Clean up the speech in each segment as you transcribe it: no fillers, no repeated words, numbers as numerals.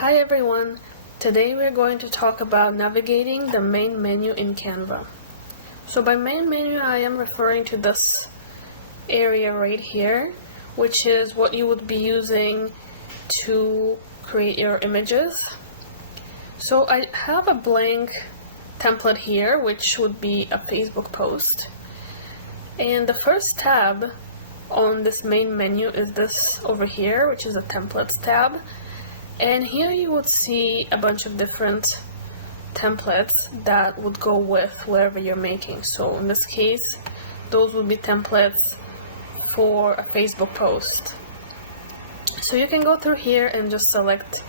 Hi everyone! Today we're going to talk about navigating the main menu in Canva. So by main menu I am referring to this area right here, which is what you would be using to create your images. So I have a blank template here, which would be a Facebook post. And the first tab on this main menu is this over here, which is a templates tab. And here you would see a bunch of different templates that would go with whatever you're making. So in this case, those would be templates for a Facebook post. So you can go through here and just select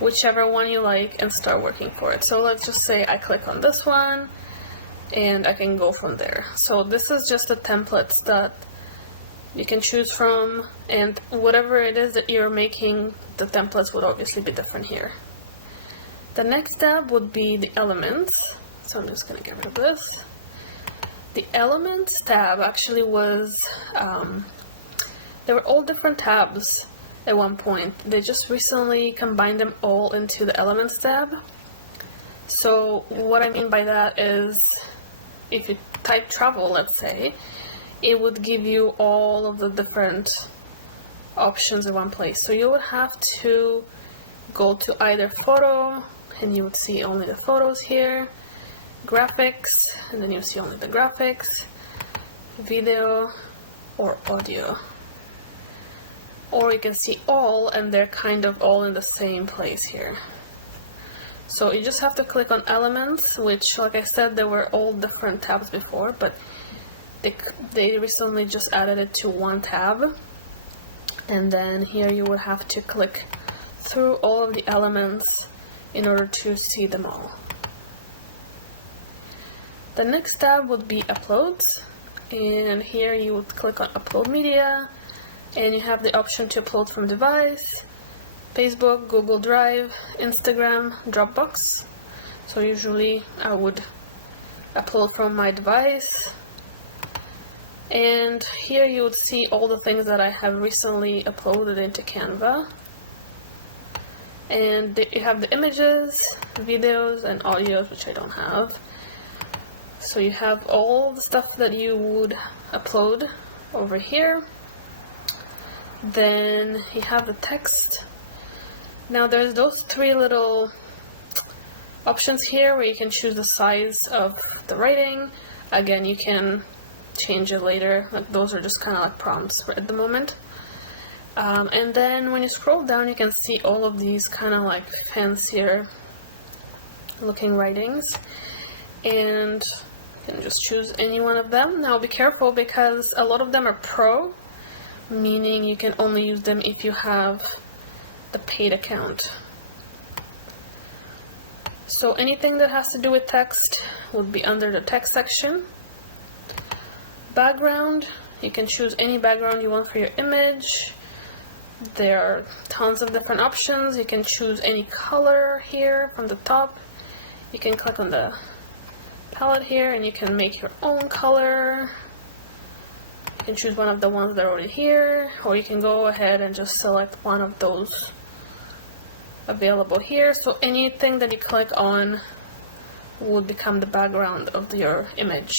whichever one you like and start working for it. So let's just say I click on this one and I can go from there. So this is just the templates that you can choose from, and whatever it is that you're making, the templates would obviously be different here. The next tab would be the elements. So I'm just going to get rid of this. The elements tab actually was, they were all different tabs at one point. They just recently combined them all into the elements tab. So what I mean by that is, if you type travel, let's say, it would give you all of the different options in one place. So you would have to go to either photo, and you would see only the photos here, graphics, and then you see only the graphics, video, or audio. Or you can see all, and they're kind of all in the same place here. So you just have to click on elements, which, like I said, there were all different tabs before, but they recently just added it to one tab. And then here you would have to click through all of the elements in order to see them all. The next tab would be uploads, and here you would click on upload media, and you have the option to upload from device, Facebook, Google Drive, Instagram, Dropbox. So usually I would upload from my device. And here you would see all the things that I have recently uploaded into Canva. And you have the images, videos, and audios, which I don't have. So you have all the stuff that you would upload over here. Then you have the text. Now there's those three little options here where you can choose the size of the writing. Again, you can change it later. Like, those are just kind of like prompts for at the moment. And then when you scroll down, you can see all of these kind of like fancier looking writings, and you can just choose any one of them. Now be careful, because a lot of them are pro, meaning you can only use them if you have the paid account. So anything that has to do with text would be under the text section. Background, you can choose any background you want for your image. There are tons of different options. You can choose any color here from the top. You can click on the palette here and you can make your own color. You can choose one of the ones that are already here, or you can go ahead and just select one of those available here. So anything that you click on would become the background of your image.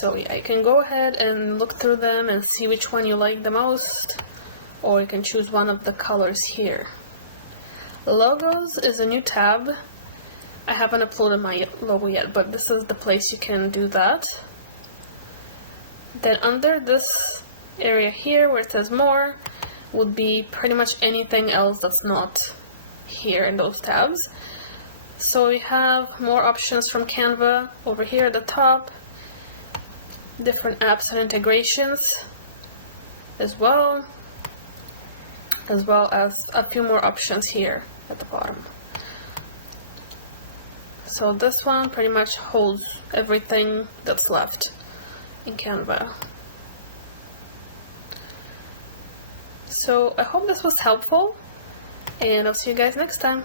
So yeah, you can go ahead and look through them and see which one you like the most, or you can choose one of the colors here. Logos is a new tab. I haven't uploaded my logo yet, but this is the place you can do that. Then under this area here where it says more would be pretty much anything else that's not here in those tabs. So we have more options from Canva over here at the top, different apps and integrations as well as a few more options here at the bottom. So this one pretty much holds everything that's left in Canva. So I hope this was helpful, and I'll see you guys next time.